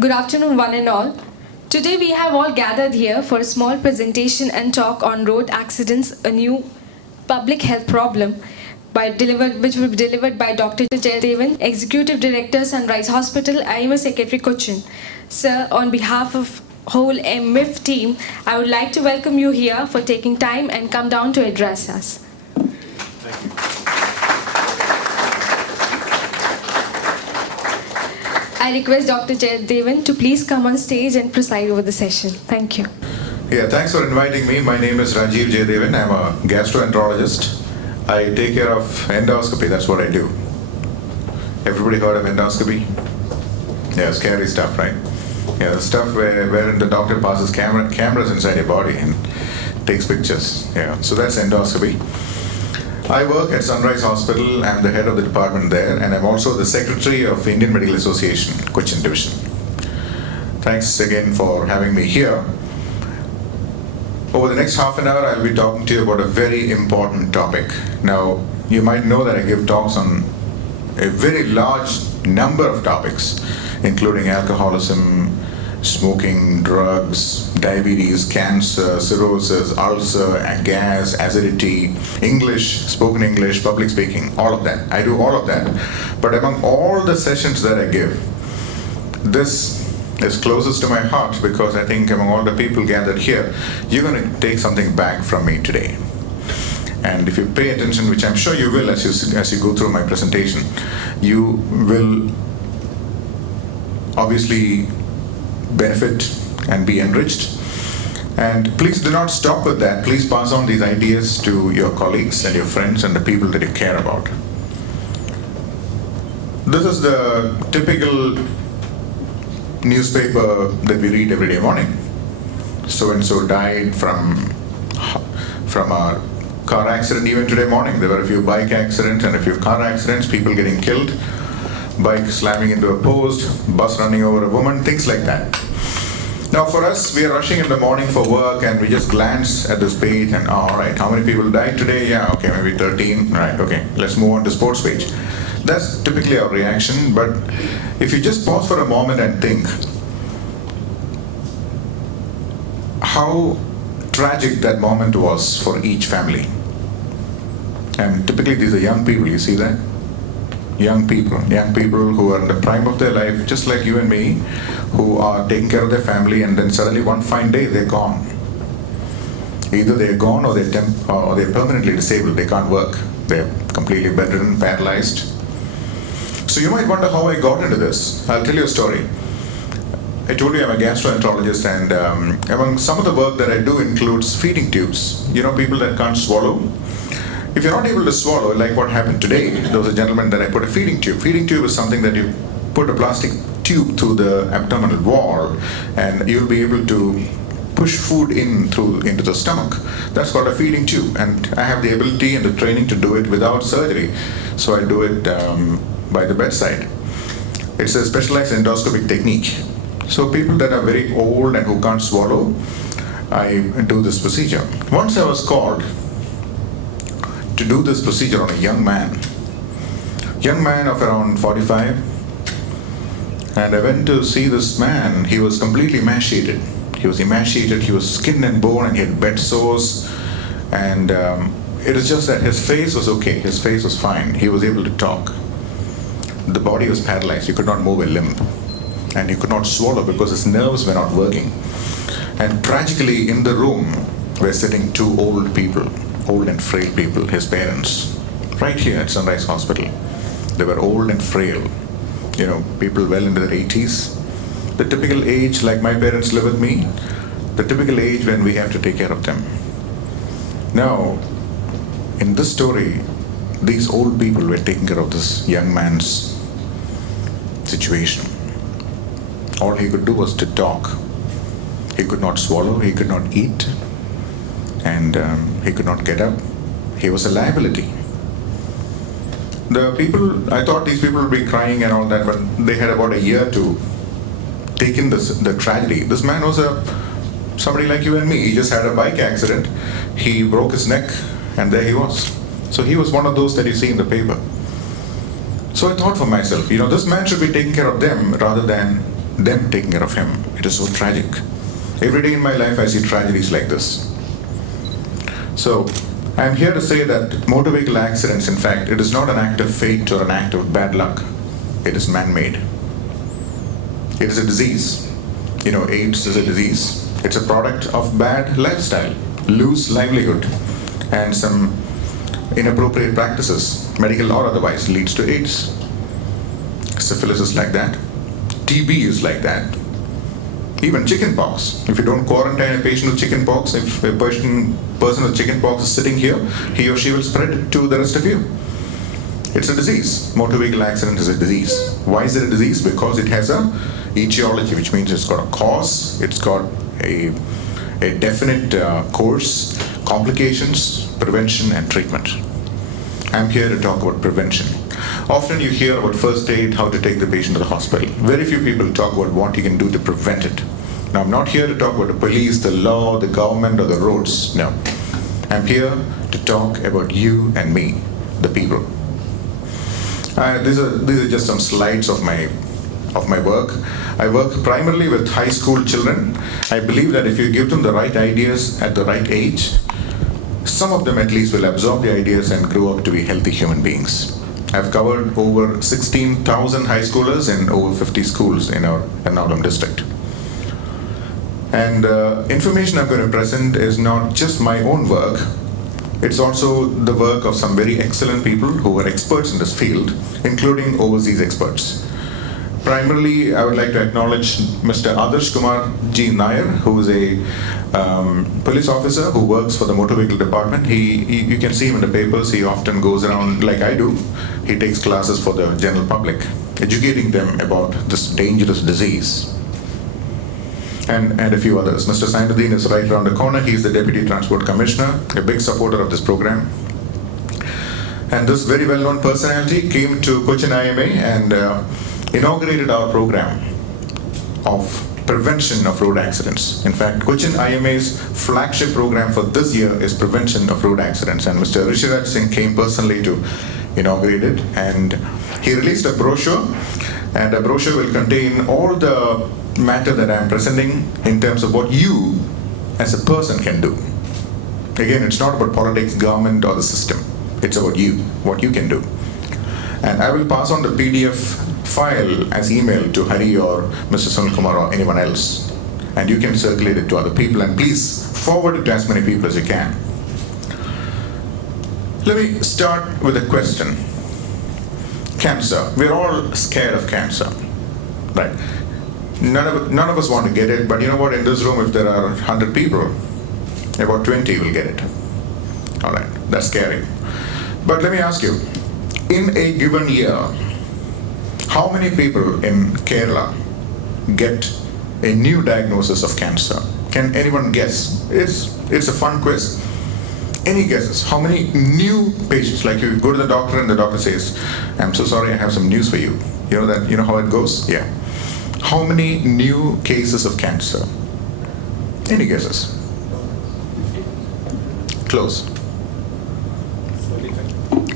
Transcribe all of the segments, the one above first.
Good afternoon, one and all. Today we have all gathered here for a small presentation and talk on road accidents, a new public health problem, which will be delivered by Dr. Jayadevan, Executive Director, Sunrise Hospital, IMA Secretary, Cochin. Sir, on behalf of whole MIF team, I would like to welcome you here for taking time and come down to address us. Thank you. I request Dr. Jayadevan to please come on stage and preside over the session. Thank you. Yeah, thanks for inviting me. My name is Rajeev Jayadevan. I'm a gastroenterologist. I take care of endoscopy. That's what I do. Everybody heard of endoscopy? Yeah, scary stuff, right? Yeah, the stuff wherein the doctor passes cameras inside your body and takes pictures. Yeah, so that's endoscopy. I work at Sunrise Hospital. I'm the head of the department there, and I'm also the secretary of Indian Medical Association, Cochin Division. Thanks again for having me here. Over the next half an hour, I'll be talking to you about a very important topic. Now, you might know that I give talks on a very large number of topics, including alcoholism, smoking, drugs, diabetes, cancer, cirrhosis, ulcer, gas, acidity, English, spoken English, public speaking, all of that. I do all of that. But among all the sessions that I give, this is closest to my heart because I think among all the people gathered here, you're going to take something back from me today. And if you pay attention, which I'm sure you will as you go through my presentation, you will obviously benefit and be enriched. And please do not stop with that. Please pass on these ideas to your colleagues and your friends and the people that you care about. This is the typical newspaper that we read every day morning. So-and-so died from a car accident. Even today morning, there were a few bike accidents and a few car accidents, people getting killed, bike slamming into a post, bus running over a woman, things like that. Now for us, we are rushing in the morning for work and we just glance at this page and, all right, how many people died today? Yeah, okay, maybe 13. Right, okay, let's move on to sports page. That's typically our reaction, but if you just pause for a moment and think how tragic that moment was for each family. And typically these are young people, you see that? Young people who are in the prime of their life, just like you and me, who are taking care of their family, and then suddenly one fine day they're gone. Either they're gone or they're permanently disabled, they can't work. They're completely bedridden, paralyzed. So you might wonder how I got into this. I'll tell you a story. I told you I'm a gastroenterologist, and among some of the work that I do includes feeding tubes. You know, people that can't swallow. If you're not able to swallow, like what happened today, there was a gentleman that I put a feeding tube. Feeding tube is something that you put a plastic tube through the abdominal wall, and you'll be able to push food into the stomach. That's called a feeding tube, and I have the ability and the training to do it without surgery. So I do it by the bedside. It's a specialized endoscopic technique. So people that are very old and who can't swallow, I do this procedure. Once I was called to do this procedure on a young man of around 45, and I went to see this man. He was completely emaciated. He was skin and bone, and he had bed sores, and it was just that his face was okay, his face was fine, he was able to talk. The body was paralyzed, he could not move a limb, and he could not swallow because his nerves were not working. And tragically in the room were sitting two old people, old and frail people, his parents, right here at Sunrise Hospital. They were old and frail, you know, people well into their 80s. The typical age, like my parents live with me, the typical age when we have to take care of them. Now, in this story, these old people were taking care of this young man's situation. All he could do was to talk. He could not swallow, he could not eat, and he could not get up. He was a liability. The people, I thought these people would be crying and all that, but they had about a year to take in the tragedy. This man was somebody like you and me. He just had a bike accident. He broke his neck, and there he was. So he was one of those that you see in the paper. So I thought for myself, this man should be taking care of them rather than them taking care of him. It is so tragic. Every day in my life I see tragedies like this. So I'm here to say that motor vehicle accidents, in fact, it is not an act of fate or an act of bad luck. It is man-made. It is a disease. AIDS is a disease. It's a product of bad lifestyle, loose livelihood, and some inappropriate practices, medical or otherwise, leads to AIDS. Syphilis is like that. TB is like that. Even chickenpox. If you don't quarantine a patient with chickenpox, if a person with chickenpox is sitting here, he or she will spread it to the rest of you. It's a disease. Motor vehicle accident is a disease. Why is it a disease? Because it has a etiology, which means it's got a cause, it's got a definite course, complications, prevention, and treatment. I'm here to talk about prevention. Often you hear about first aid, how to take the patient to the hospital. Very few people talk about what you can do to prevent it. Now, I'm not here to talk about the police, the law, the government, or the roads. No. I'm here to talk about you and me, the people. These are just some slides of my work. I work primarily with high school children. I believe that if you give them the right ideas at the right age, some of them at least will absorb the ideas and grow up to be healthy human beings. I've covered over 16,000 high schoolers in over 50 schools in our Ernakulam district. And information I'm going to present is not just my own work, it's also the work of some very excellent people who are experts in this field, including overseas experts. Primarily, I would like to acknowledge Mr. Adarsh Kumar G. Nair, who is a police officer who works for the motor vehicle department. You can see him in the papers. He often goes around, like I do. He takes classes for the general public, educating them about this dangerous disease. And a few others. Mr. Sainuddin is right around the corner. He's the Deputy Transport Commissioner, a big supporter of this program. And this very well-known personality came to Cochin IMA and inaugurated our program of prevention of road accidents. In fact, Cochin IMA's flagship program for this year is prevention of road accidents, and Mr. Rishiraj Singh came personally to inaugurate it, and he released a brochure, and the brochure will contain all the matter that I'm presenting in terms of what you as a person can do. Again, it's not about politics, government, or the system. It's about you, what you can do. And I will pass on the PDF file as email to Hari or Mr. Sunil Kumar or anyone else. And you can circulate it to other people, and please forward it to as many people as you can. Let me start with a question. Cancer. We're all scared of cancer, right? None of us want to get it, but you know what? In this room, if there are 100 people, about 20 will get it. All right, that's scary. But let me ask you, in a given year, how many people in Kerala get a new diagnosis of cancer? Can anyone guess? It's a fun quiz. Any guesses? How many new patients, like you go to the doctor and the doctor says, I'm so sorry, I have some news for you. You know that, you know how it goes? Yeah. How many new cases of cancer? Any guesses? Close.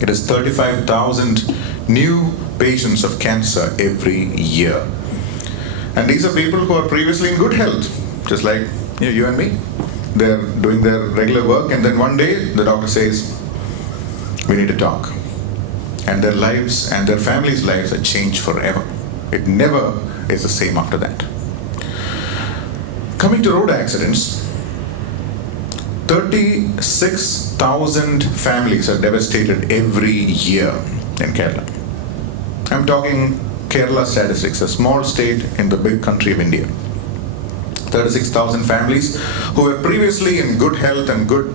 It is 35,000 new patients of cancer every year. And these are people who are previously in good health, just like you and me. They're doing their regular work, and then one day the doctor says, we need to talk. And their lives and their families' lives are changed forever. It never is the same after that. Coming to road accidents, 36,000 families are devastated every year in Kerala. I'm talking Kerala statistics, a small state in the big country of India. 36,000 families who were previously in good health and good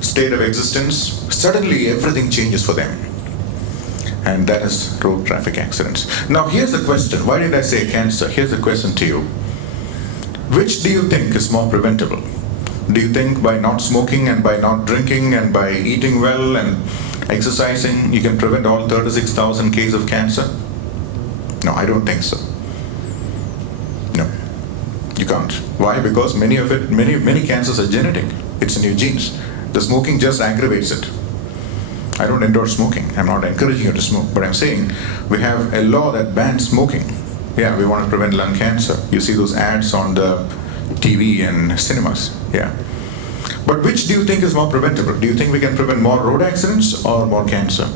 state of existence, suddenly everything changes for them. And that is road traffic accidents. Now here's the question. Why did I say cancer? Here's the question to you. Which do you think is more preventable? Do you think by not smoking and by not drinking and by eating well and exercising, you can prevent all 36,000 cases of cancer? No, I don't think so. No, you can't. Why? Because many cancers are genetic. It's in your genes. The smoking just aggravates it. I don't endorse smoking. I'm not encouraging you to smoke, but I'm saying we have a law that bans smoking. Yeah, we want to prevent lung cancer. You see those ads on the TV and cinemas. Yeah. But which do you think is more preventable? Do you think we can prevent more road accidents or more cancer?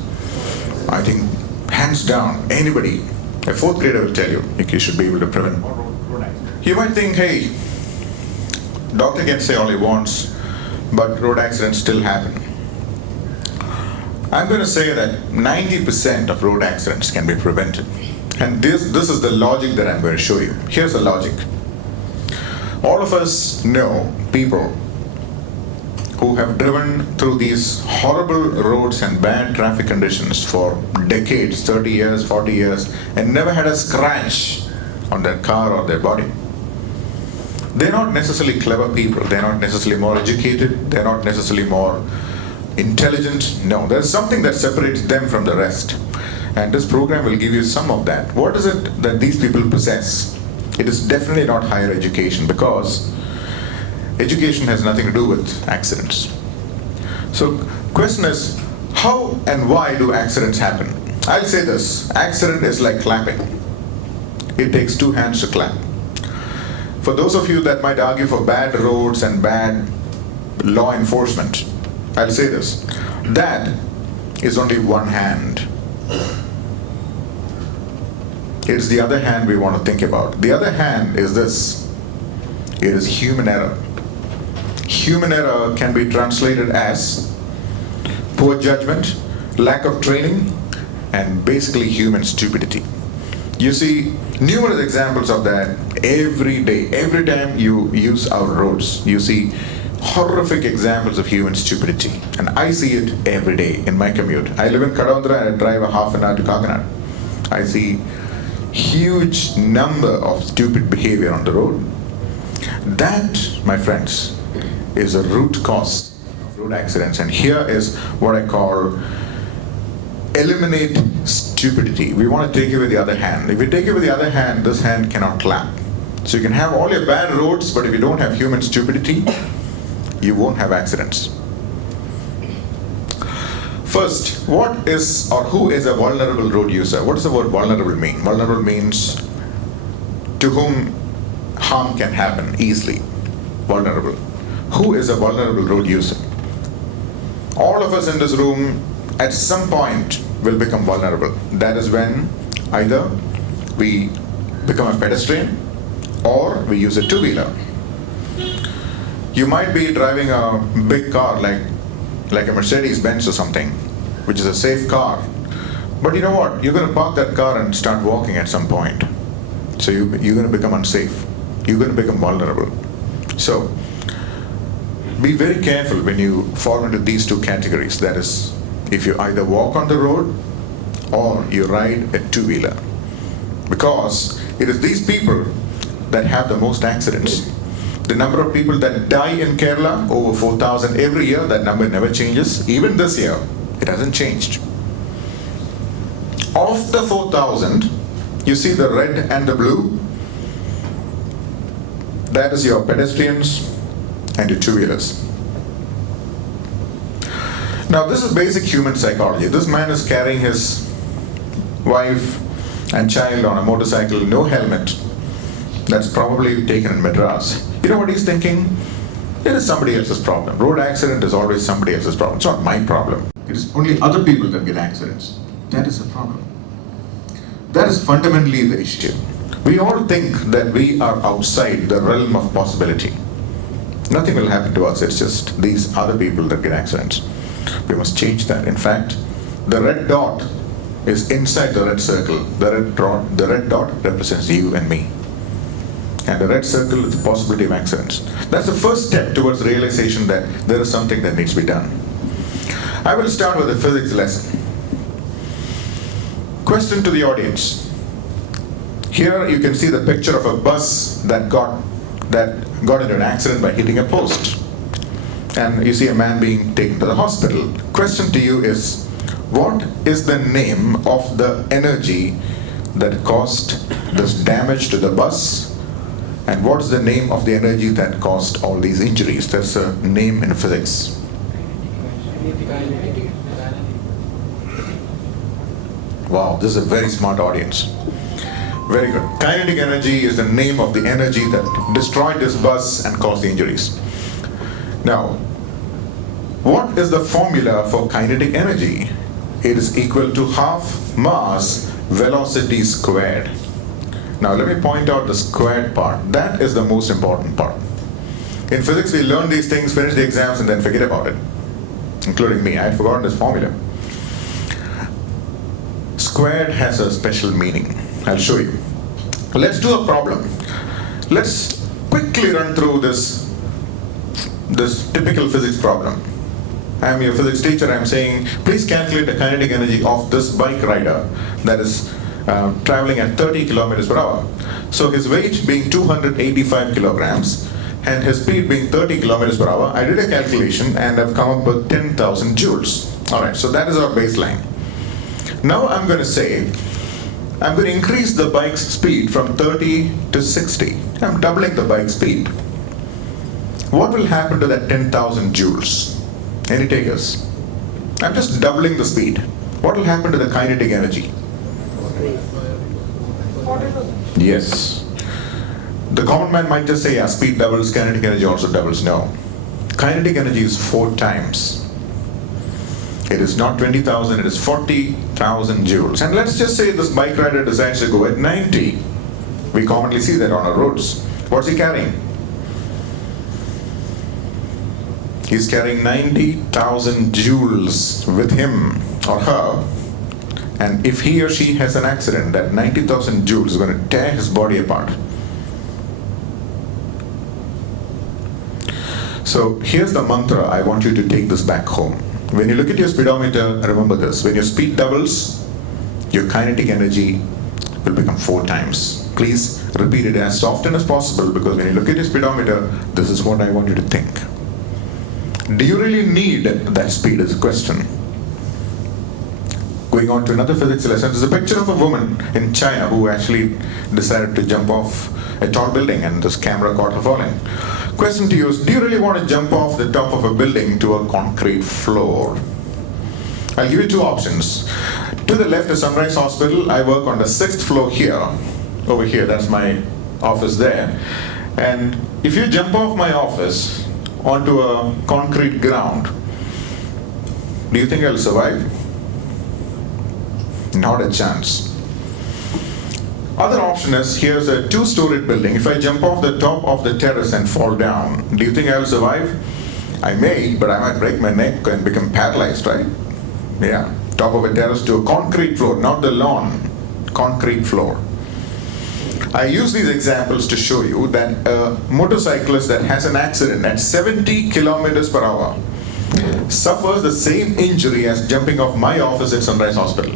I think, hands down, anybody, a fourth grader will tell you, you should be able to prevent more road accidents. You might think, hey, doctor can say all he wants, but road accidents still happen. I'm going to say that 90% of road accidents can be prevented. And this is the logic that I'm going to show you. Here's the logic. All of us know people who have driven through these horrible roads and bad traffic conditions for decades, 30 years, 40 years, and never had a scratch on their car or their body. They're not necessarily clever people. They're not necessarily more educated. They're not necessarily more intelligent. No, there's something that separates them from the rest. And this program will give you some of that. What is it that these people possess? It is definitely not higher education, because education has nothing to do with accidents. So, question is, how and why do accidents happen? I'll say this, accident is like clapping. It takes two hands to clap. For those of you that might argue for bad roads and bad law enforcement, I'll say this, that is only one hand. It's the other hand we want to think about. The other hand is this, it is human error. Human error can be translated as poor judgment, lack of training, and basically human stupidity. You see numerous examples of that every day. Every time you use our roads, you see horrific examples of human stupidity. And I see it every day in my commute. I live in Kadondra and I drive a half an hour to Kakinada. I see huge number of stupid behavior on the road. That, my friends, is a root cause of road accidents. And here is what I call eliminate stupidity. We want to take away the other hand. If we take away the other hand, this hand cannot clap. So you can have all your bad roads, but if you don't have human stupidity, you won't have accidents. First, what is or who is a vulnerable road user? What does the word vulnerable mean? Vulnerable means to whom harm can happen easily. Vulnerable. Who is a vulnerable road user? All of us in this room at some point will become vulnerable. That is when either we become a pedestrian or we use a two-wheeler. You might be driving a big car like a Mercedes-Benz or something, which is a safe car. But you know what? You're going to park that car and start walking at some point. So you're going to become unsafe. You're going to become vulnerable. So be very careful when you fall into these two categories. That is, if you either walk on the road or you ride a two-wheeler. Because it is these people that have the most accidents. The number of people that die in Kerala, over 4,000 every year, that number never changes. Even this year, it hasn't changed. Of the 4,000, you see the red and the blue? That is your pedestrians and your two-wheelers. Now this is basic human psychology. This man is carrying his wife and child on a motorcycle, no helmet. That's probably taken in Madras. You know what he's thinking? It is somebody else's problem. Road accident is always somebody else's problem. It's not my problem. It is only other people that get accidents. That is the problem. That is fundamentally the issue. We all think that we are outside the realm of possibility. Nothing will happen to us. It's just these other people that get accidents. We must change that. In fact, the red dot is inside the red circle. The red dot represents you and me. And the red circle is the possibility of accidents. That's the first step towards realization that there is something that needs to be done. I will start with a physics lesson. Question to the audience. Here you can see the picture of a bus that got into an accident by hitting a post. And you see a man being taken to the hospital. Question to you is, what is the name of the energy that caused this damage to the bus? And what is the name of the energy that caused all these injuries? That's a name in physics. Wow, this is a very smart audience. Very good. Kinetic energy is the name of the energy that destroyed this bus and caused the injuries. Now, what is the formula for kinetic energy? It is equal to half mass velocity squared. Now let me point out the squared part. That is the most important part. In physics, we learn these things, finish the exams, and then forget about it. Including me, I had forgotten this formula. Squared has a special meaning. I'll show you. Let's do a problem. Let's quickly run through this typical physics problem. I'm your physics teacher. I'm saying, please calculate the kinetic energy of this bike rider that is traveling at 30 kilometers per hour. So his weight being 285 kilograms and his speed being 30 kilometers per hour, I did a calculation and I've come up with 10,000 joules. All right, so that is our baseline. Now I'm going to say, I'm going to increase the bike's speed from 30 to 60. I'm doubling the bike speed. What will happen to that 10,000 joules? Any takers? I'm just doubling the speed. What will happen to the kinetic energy? Yes. The common man might just say, yeah, speed doubles, kinetic energy also doubles. No. Kinetic energy is 4 times. It is not 20,000, it is 40,000 joules. And let's just say this bike rider decides to go at 90. We commonly see that on our roads. What's he carrying? He's carrying 90,000 joules with him or her. And if he or she has an accident, that 90,000 joules is going to tear his body apart. So here's the mantra. I want you to take this back home. When you look at your speedometer, remember this. When your speed doubles, your kinetic energy will become 4 times. Please repeat it as often as possible, because when you look at your speedometer, this is what I want you to think. Do you really need that speed is a question. Going on to another physics lesson, there's a picture of a woman in China who actually decided to jump off a tall building, and this camera caught her falling. Question to you is, do you really want to jump off the top of a building to a concrete floor? I'll give you 2 options. To the left is Sunrise Hospital. I work on the 6th floor here. Over here, that's my office there. And if you jump off my office onto a concrete ground, do you think I'll survive? Not a chance. Other option is, here's a 2-storied building. If I jump off the top of the terrace and fall down, do you think I'll survive? I may, but I might break my neck and become paralyzed, right? Yeah, top of a terrace to a concrete floor, not the lawn, concrete floor. I use these examples to show you that a motorcyclist that has an accident at 70 kilometers per hour suffers the same injury as jumping off my office at Sunrise Hospital.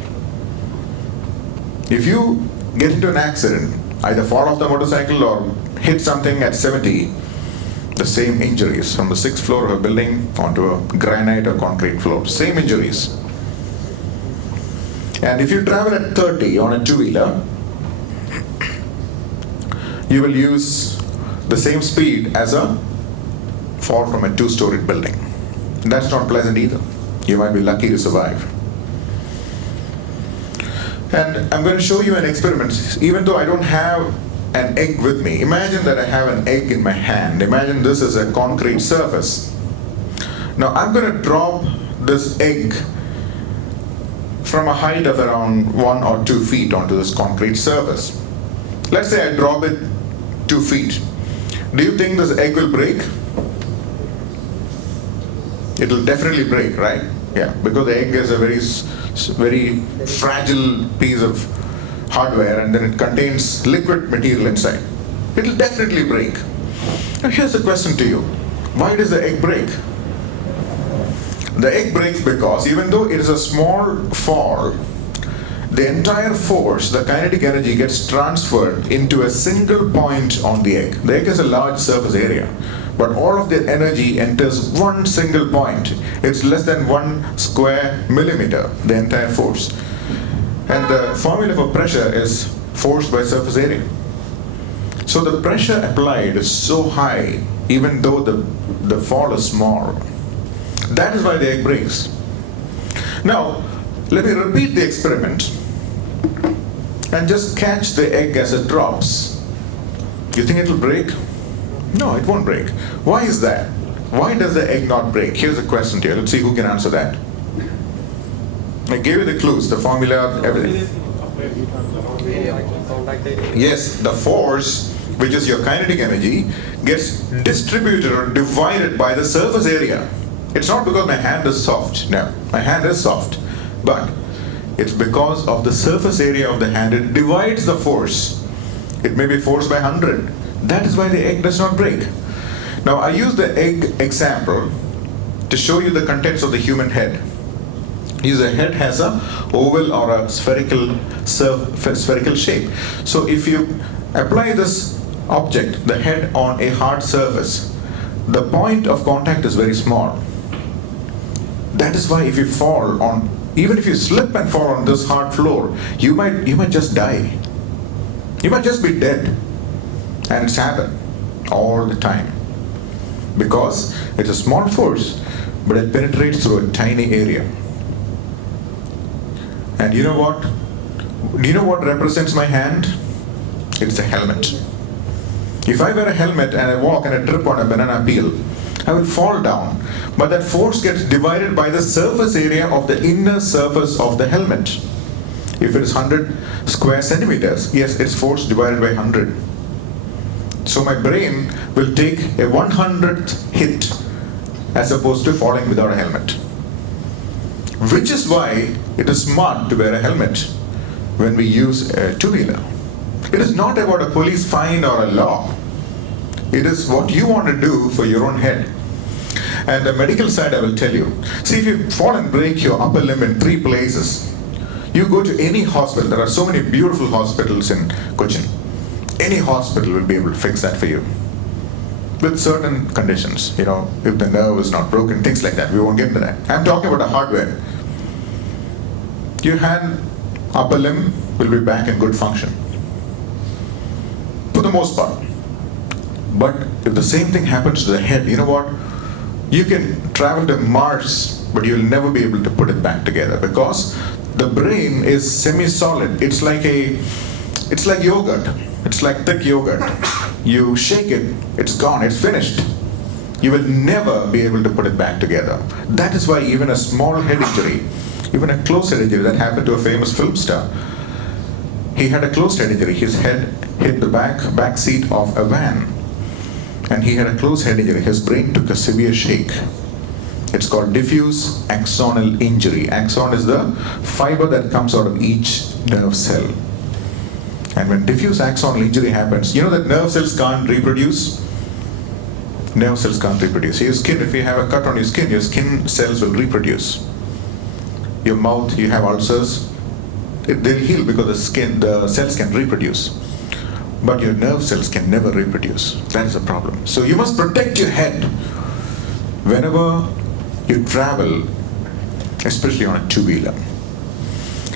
If you get into an accident, either fall off the motorcycle or hit something at 70, the same injuries from the 6th floor of a building onto a granite or concrete floor, same injuries. And if you travel at 30 on a 2-wheeler, you will use the same speed as a fall from a 2-storied building. That's not pleasant either. You might be lucky to survive. And I'm going to show you an experiment. Even though I don't have an egg with me, imagine that I have an egg in my hand. Imagine this is a concrete surface. Now I'm going to drop this egg from a height of around 1 or 2 feet onto this concrete surface. Let's say I drop it 2 feet. Do you think this egg will break? It will definitely break, right? Yeah, because the egg is a very fragile piece of hardware, and then it contains liquid material inside. It will definitely break. Now here's the question to you. Why does the egg break? The egg breaks because even though it is a small fall, the entire force, the kinetic energy, gets transferred into a single point on the egg. The egg has a large surface area, but all of the energy enters one single point. It's less than 1 square millimeter, the entire force. And the formula for pressure is force by surface area. So the pressure applied is so high, even though the fall is small. That is why the egg breaks. Now, let me repeat the experiment. and just catch the egg as it drops, you think it will break? No, it won't break. Why is that? Why does the egg not break? Here's a question here. Let's see who can answer that. I gave you the clues, the formula, everything. Yes, the force, which is your kinetic energy, gets distributed or divided by the surface area. It's not because my hand is soft. No, my hand is soft. But it's because of the surface area of the hand. It divides the force. It may be forced by 100. That is why the egg does not break. Now, I use the egg example to show you the contents of the human head. The head has a oval or a spherical shape. So if you apply this object, the head, on a hard surface, the point of contact is very small. That is why if you fall on, even if you slip and fall on this hard floor, you might just die. You might just be dead. And it's happened all the time. Because it's a small force, but it penetrates through a tiny area. And you know what? Do you know what represents my hand? It's a helmet. If I wear a helmet and I walk and I trip on a banana peel, I will fall down. But that force gets divided by the surface area of the inner surface of the helmet. If it is 100 square centimeters, yes, it's force divided by 100. So my brain will take a 100th hit as opposed to falling without a helmet. Which is why it is smart to wear a helmet when we use a two-wheeler. It is not about a police fine or a law. It is what you want to do for your own head. And the medical side, I will tell you. See, if you fall and break your upper limb in 3 places, you go to any hospital. There are so many beautiful hospitals in Cochin. Any hospital will be able to fix that for you. With certain conditions, if the nerve is not broken, things like that. We won't get into that. I'm talking about the hardware. Your hand, upper limb will be back in good function. For the most part. But if the same thing happens to the head, you know what? You can travel to Mars, but you'll never be able to put it back together because the brain is semi-solid. It's like yogurt. It's like thick yogurt. You shake it, it's gone, it's finished. You will never be able to put it back together. That is why even a small head injury, even a closed head injury that happened to a famous film star, he had a closed head injury. His head hit the back seat of a van. And he had a closed head injury. His brain took a severe shake. It's called diffuse axonal injury. Axon is the fiber that comes out of each nerve cell. And when diffuse axonal injury happens, you know that nerve cells can't reproduce? Nerve cells can't reproduce. Your skin, if you have a cut on your skin cells will reproduce. Your mouth, you have ulcers, they'll heal because the cells can reproduce. But your nerve cells can never reproduce. That is a problem. So you must protect your head whenever you travel, especially on a two-wheeler.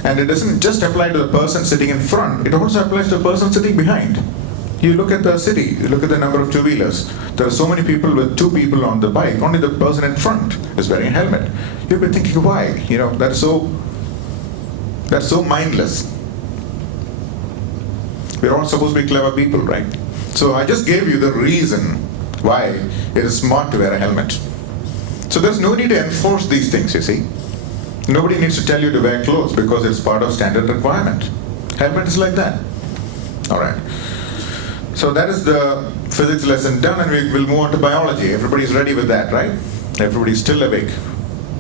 And it doesn't just apply to the person sitting in front, it also applies to the person sitting behind. You look at the city, you look at the number of two-wheelers. There are so many people with 2 people on the bike, only the person in front is wearing a helmet. You'll be thinking, why? That's so mindless. We're all supposed to be clever people, right? So I just gave you the reason why it is smart to wear a helmet. So there's no need to enforce these things, you see. Nobody needs to tell you to wear clothes because it's part of standard requirement. Helmet is like that. All right. So that is the physics lesson done, and we will move on to biology. Everybody's ready with that, right? Everybody's still awake.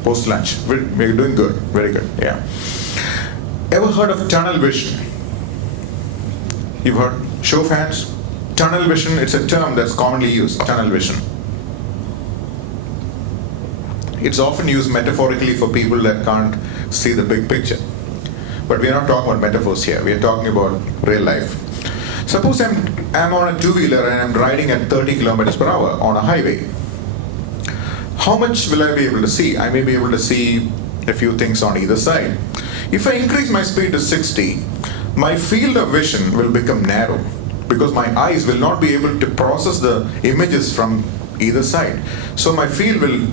Post-lunch. We're doing good. Very good. Yeah. Ever heard of tunnel vision? You've heard? Show of hands. Tunnel vision, it's a term that's commonly used. Tunnel vision. It's often used metaphorically for people that can't see the big picture. But we're not talking about metaphors here. We're talking about real life. Suppose I'm on a two-wheeler and I'm riding at 30 kilometers per hour on a highway. How much will I be able to see? I may be able to see a few things on either side. If I increase my speed to 60, my field of vision will become narrow because my eyes will not be able to process the images from either side. So my field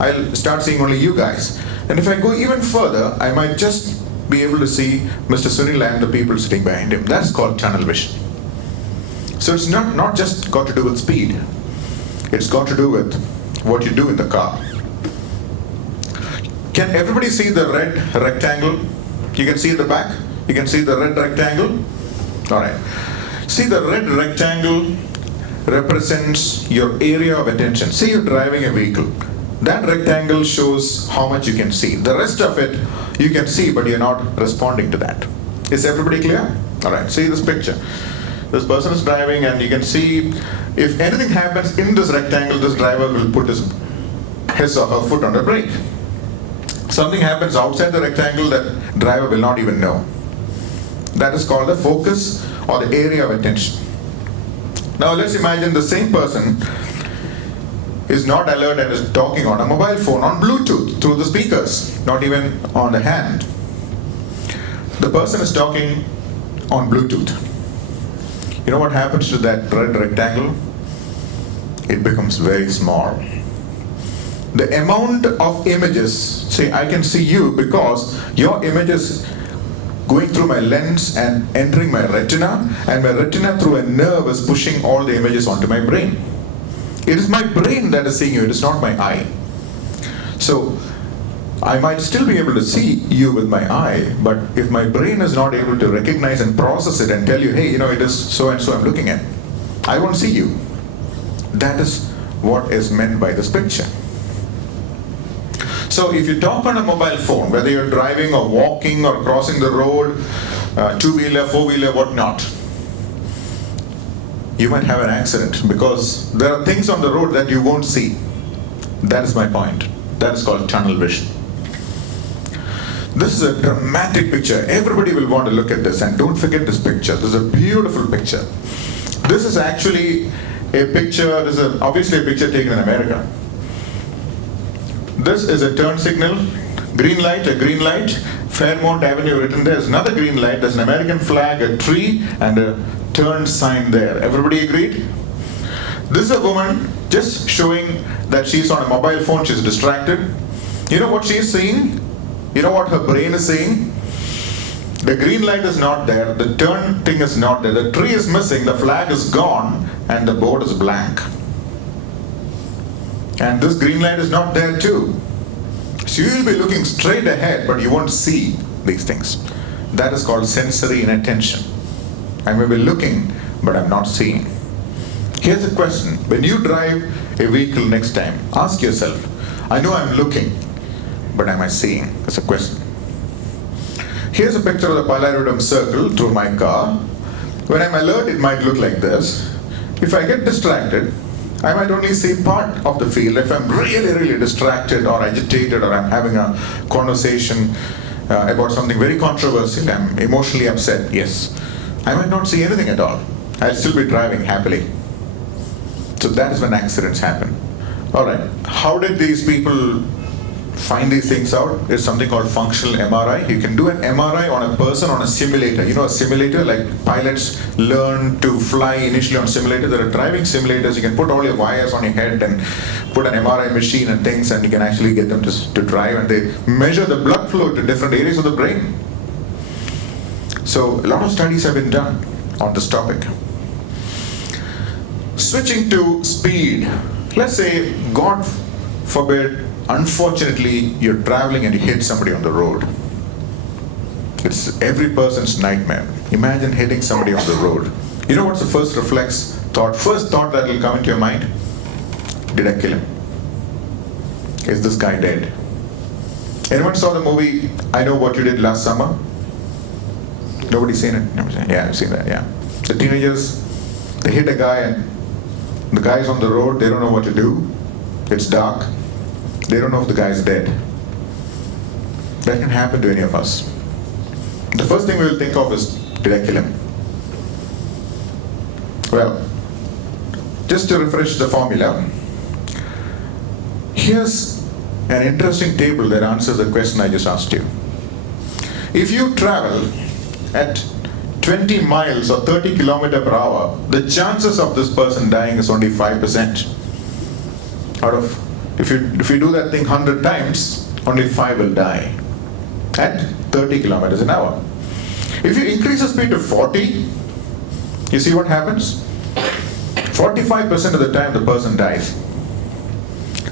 I'll start seeing only you guys. And if I go even further, I might just be able to see Mr. Sunil and the people sitting behind him. That's called tunnel vision. So it's not just got to do with speed. It's got to do with what you do in the car. Can everybody see the red rectangle? You can see in the back? You can see the red rectangle? Alright. See, the red rectangle represents your area of attention. Say you're driving a vehicle. That rectangle shows how much you can see. The rest of it you can see, but you're not responding to that. Is everybody clear? Alright, see this picture. This person is driving and you can see if anything happens in this rectangle, this driver will put his or her foot on the brake. Something happens outside the rectangle, that driver will not even know. That is called the focus or the area of attention. Now let's imagine the same person is not alert and is talking on a mobile phone on Bluetooth through the speakers, not even on the hand. The person is talking on Bluetooth. You know what happens to that red rectangle? It becomes very small. The amount of images, say I can see you because your image is going through my lens and entering my retina, and my retina through a nerve is pushing all the images onto my brain. It is my brain that is seeing you, it is not my eye. So I might still be able to see you with my eye, but if my brain is not able to recognize and process it and tell you, hey, it is so and so I'm looking at, I won't see you. That is what is meant by this picture. So if you talk on a mobile phone, whether you're driving or walking or crossing the road, two-wheeler, four-wheeler, whatnot, you might have an accident because there are things on the road that you won't see. That is my point. That is called tunnel vision. This is a dramatic picture. Everybody will want to look at this, and don't forget this picture. This is a beautiful picture. This is actually a picture, this is obviously a picture taken in America. This is a turn signal, green light, a green light, Fairmont Avenue written there. There's another green light, there's an American flag, a tree, and a turn sign there. Everybody agreed? This is a woman just showing that she's on a mobile phone, she's distracted. You know what she's seeing? You know what her brain is seeing? The green light is not there, the turn thing is not there, the tree is missing, the flag is gone, and the board is blank. And this green light is not there too. So you will be looking straight ahead, but you won't see these things. That is called sensory inattention. I may be looking, but I'm not seeing. Here's a question. When you drive a vehicle next time, ask yourself, I know I'm looking, but am I seeing? That's a question. Here's a picture of the polyrhythm circle through my car. When I'm alert, it might look like this. If I get distracted, I might only see part of the field. If I'm really, really distracted or agitated, or I'm having a conversation about something very controversial, I'm emotionally upset, yes, I might not see anything at all. I'll still be driving happily. So that is when accidents happen. Alright, how did these people find these things out? It's something called functional MRI. You can do an MRI on a person on a simulator. You know a simulator, like pilots learn to fly initially on simulators. There are driving simulators. You can put all your wires on your head and put an MRI machine and things, and you can actually get them to drive, and they measure the blood flow to different areas of the brain. So a lot of studies have been done on this topic. Switching to speed. Let's say, God forbid, unfortunately, you're traveling and you hit somebody on the road. It's every person's nightmare. Imagine hitting somebody on the road. You know what's the first first thought that will come into your mind? Did I kill him? Is this guy dead? Anyone saw the movie I Know What You Did Last Summer? Nobody's seen it? Yeah, I've seen that, yeah. The teenagers, they hit a guy and the guy's on the road, they don't know what to do. It's dark. They don't know if the guy's dead. That can happen to any of us. The first thing we will think of is, did I kill him? Well, just to refresh the formula, here's an interesting table that answers the question I just asked you. If you travel at 20 miles or 30 kilometers per hour, the chances of this person dying is only 5%. Out of If you do that thing 100 times, only 5 will die at 30 kilometers an hour. If you increase the speed to 40, you see what happens? 45% of the time the person dies.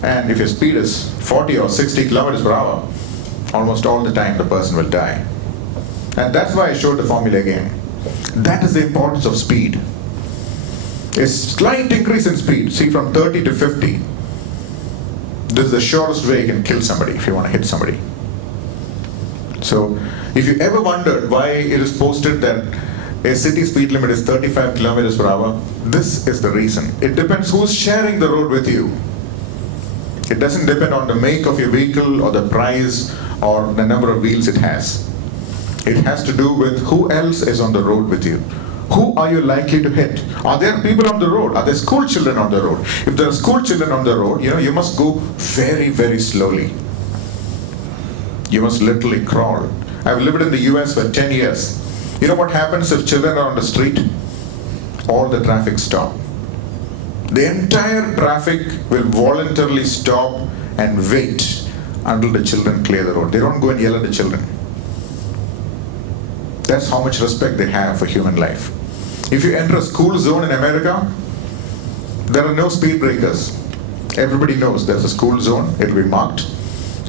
And if your speed is 40 or 60 kilometers per hour, almost all the time the person will die. And that's why I showed the formula again. That is the importance of speed. A slight increase in speed, see, from 30 to 50, this is the surest way you can kill somebody if you want to hit somebody. So, if you ever wondered why it is posted that a city speed limit is 35 kilometers per hour, this is the reason. It depends who's sharing the road with you. It doesn't depend on the make of your vehicle or the price or the number of wheels it has. It has to do with who else is on the road with you. Who are you likely to hit? Are there people on the road? Are there school children on the road? If there are school children on the road, you must go very, very slowly. You must literally crawl. I've lived in the US for 10 years. You know what happens if children are on the street? All the traffic stop. The entire traffic will voluntarily stop and wait until the children clear the road. They don't go and yell at the children. That's how much respect they have for human life. If you enter a school zone in America, there are no speed breakers. Everybody knows there's a school zone, it will be marked,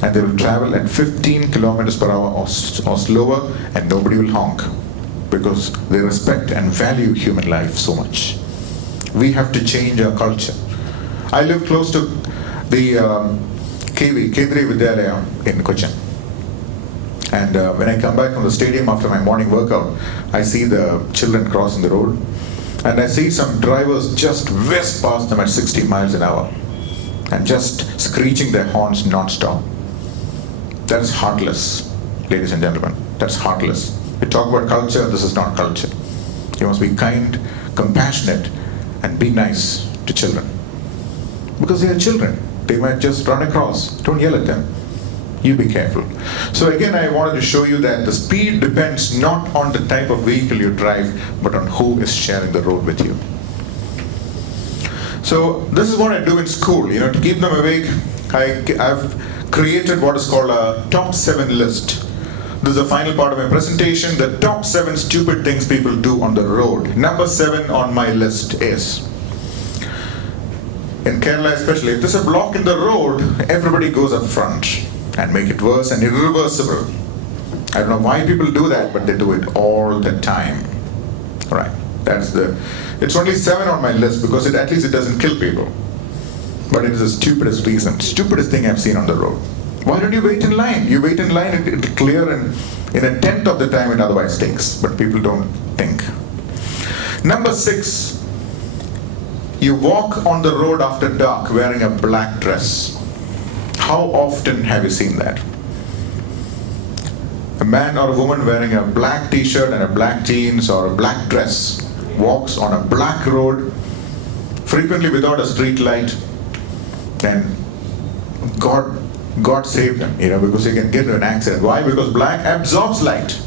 and they will travel at 15 kilometers per hour or slower, and nobody will honk, because they respect and value human life so much. We have to change our culture. I live close to the Kendriya Vidyalaya in Cochin. And when I come back from the stadium after my morning workout, I see the children crossing the road. And I see some drivers just whiz past them at 60 miles an hour and just screeching their horns non-stop. That's heartless, ladies and gentlemen. That's heartless. We talk about culture, this is not culture. You must be kind, compassionate, and be nice to children. Because they are children. They might just run across. Don't yell at them. You be careful. So again, I wanted to show you that the speed depends not on the type of vehicle you drive, but on who is sharing the road with you. So this is what I do in school. To keep them awake, I've created what is called a top 7 list. This is the final part of my presentation, the top 7 stupid things people do on the road. Number 7 on my list is, in Kerala especially, if there's a block in the road, everybody goes up front and make it worse and irreversible. I don't know why people do that, but they do it all the time. Right, it's only 7 on my list because at least it doesn't kill people. But it is the stupidest reason, stupidest thing I've seen on the road. Why don't you wait in line? You wait in line, it'll clear in a tenth of the time it otherwise takes. But people don't think. Number 6, you walk on the road after dark wearing a black dress. How often have you seen that? A man or a woman wearing a black t-shirt and a black jeans or a black dress walks on a black road, frequently without a street light, and God saved him, because he can get into an accident. Why? Because black absorbs light.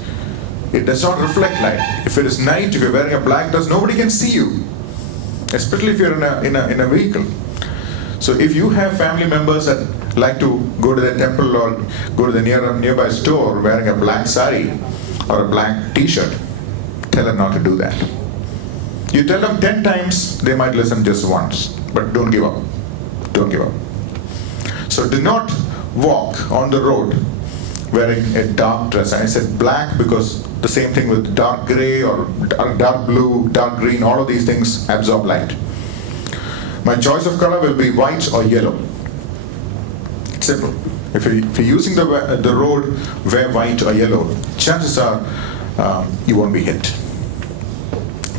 It does not reflect light. If it is night, if you're wearing a black dress, nobody can see you, especially if you're in a vehicle. So if you have family members that like to go to the temple or go to the nearby store wearing a black sari or a black t-shirt, tell them not to do that. You tell them 10 times, they might listen just once, but don't give up. Don't give up. So do not walk on the road wearing a dark dress. And I said black because the same thing with dark gray or dark blue, dark green, all of these things absorb light. My choice of color will be white or yellow. It's simple. If you're using the road, wear white or yellow. Chances are you won't be hit.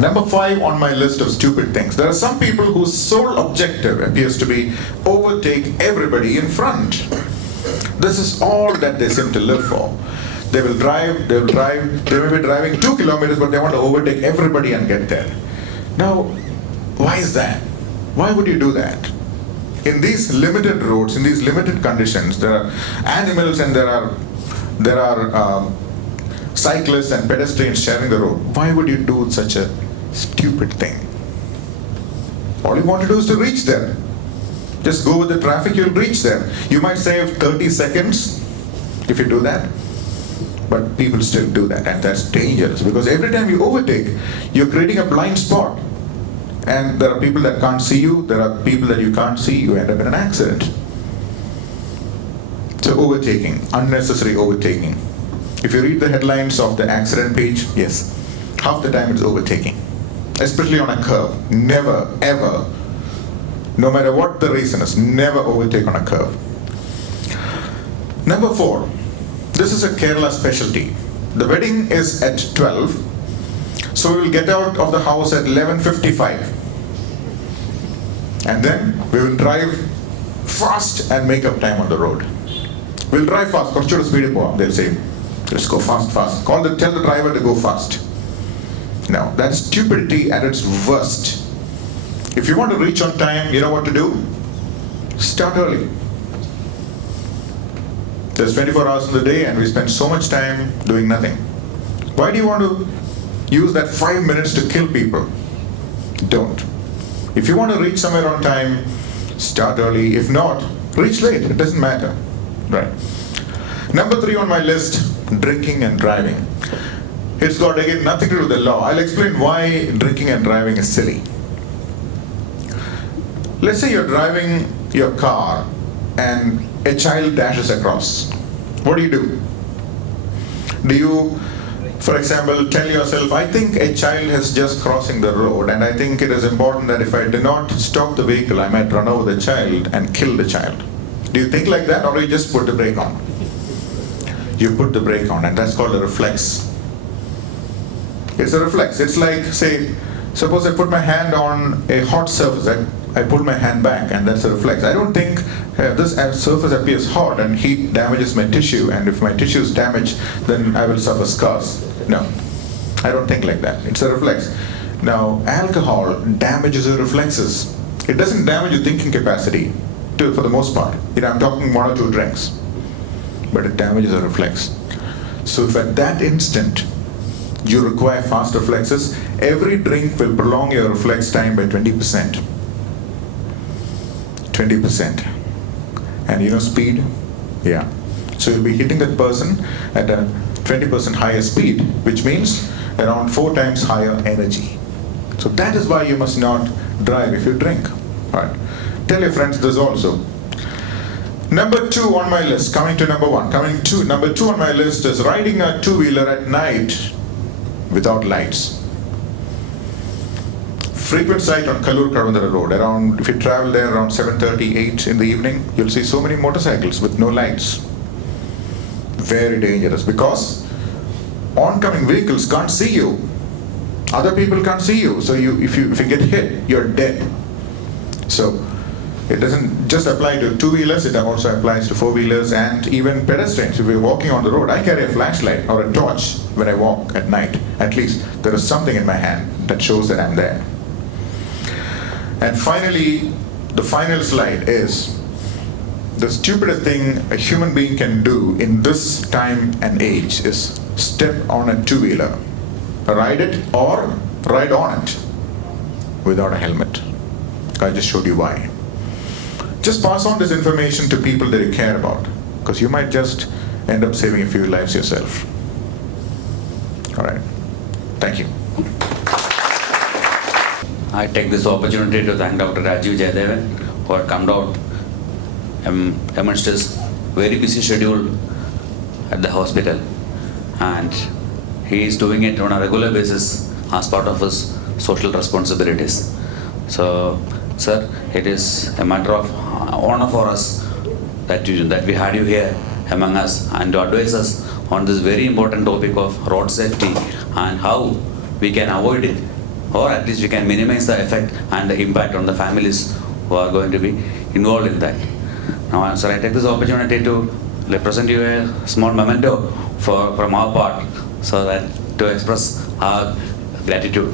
Number 5 on my list of stupid things. There are some people whose sole objective appears to be overtake everybody in front. This is all that they seem to live for. They may be driving 2 kilometers, but they want to overtake everybody and get there. Now, why is that? Why would you do that? In these limited roads, in these limited conditions, there are animals and there are cyclists and pedestrians sharing the road. Why would you do such a stupid thing? All you want to do is to reach there. Just go with the traffic, you'll reach there. You might save 30 seconds if you do that. But people still do that, and that's dangerous, because every time you overtake, you're creating a blind spot. And there are people that can't see you, there are people that you can't see, you end up in an accident. So overtaking, unnecessary overtaking. If you read the headlines of the accident page, yes, half the time it's overtaking. Especially on a curve. Never, ever, no matter what the reason is, never overtake on a curve. Number 4, this is a Kerala specialty. The wedding is at 12, so we will get out of the house at 11:55. And then we will drive fast and make up time on the road. We'll drive fast, കുറച്ചുകൂടെ speed പോവാം, they'll say, let's go fast. Tell the driver to go fast. Now, that's stupidity at its worst. If you want to reach on time, you know what to do? Start early. There's 24 hours in the day and we spend so much time doing nothing. Why do you want to use that 5 minutes to kill people? Don't. If you want to reach somewhere on time, start early. If not, reach late. It doesn't matter. Right. Number 3 on my list, drinking and driving. It's got, again, nothing to do with the law. I'll explain why drinking and driving is silly. Let's say you're driving your car and a child dashes across. What do? Do you, for example, tell yourself, I think a child is just crossing the road and I think it is important that if I do not stop the vehicle, I might run over the child and kill the child. Do you think like that, or do you just put the brake on? You put the brake on, and that's called a reflex. It's a reflex. It's like, say, suppose I put my hand on a hot surface, I pull my hand back, and that's a reflex. I don't think this surface appears hot and heat damages my tissue, and if my tissue is damaged, then I will suffer scars. No, I don't think like that. It's a reflex. Now, alcohol damages your reflexes. It doesn't damage your thinking capacity, for the most part. I'm talking 1 or 2 drinks, but it damages a reflex. So if at that instant you require fast reflexes, every drink will prolong your reflex time by 20%. 20%. And speed? Yeah. So you'll be hitting that person at a 20% higher speed, which means around 4 times higher energy. So that is why you must not drive if you drink. Right. Tell your friends this also. Number 2 on my list, coming to number 1. Number 2 on my list is riding a 2-wheeler at night without lights. Frequent sight on Kallur Kavandara Road. If you travel there around 7:30, 8 in the evening, you'll see so many motorcycles with no lights. Very dangerous, because oncoming vehicles can't see you. Other people can't see you. So if you get hit, you're dead. So it doesn't just apply to 2-wheelers, it also applies to 4-wheelers and even pedestrians. If we're walking on the road, I carry a flashlight or a torch when I walk at night. At least there is something in my hand that shows that I'm there. And finally, the final slide is the stupidest thing a human being can do in this time and age is step on a 2-wheeler, ride it or ride on it without a helmet. I just showed you why. Just pass on this information to people that you care about, because you might just end up saving a few lives yourself. All right. Thank you. I take this opportunity to thank Dr. Rajeev Jayadevan who had come out amidst his very busy schedule at the hospital, and he is doing it on a regular basis as part of his social responsibilities. So, sir, it is a matter of honor for us that we had you here among us and to advise us on this very important topic of road safety and how we can avoid it, or at least we can minimize the effect and the impact on the families who are going to be involved in that. Now, sir, I take this opportunity to present you a small memento from our part, so that to express our gratitude.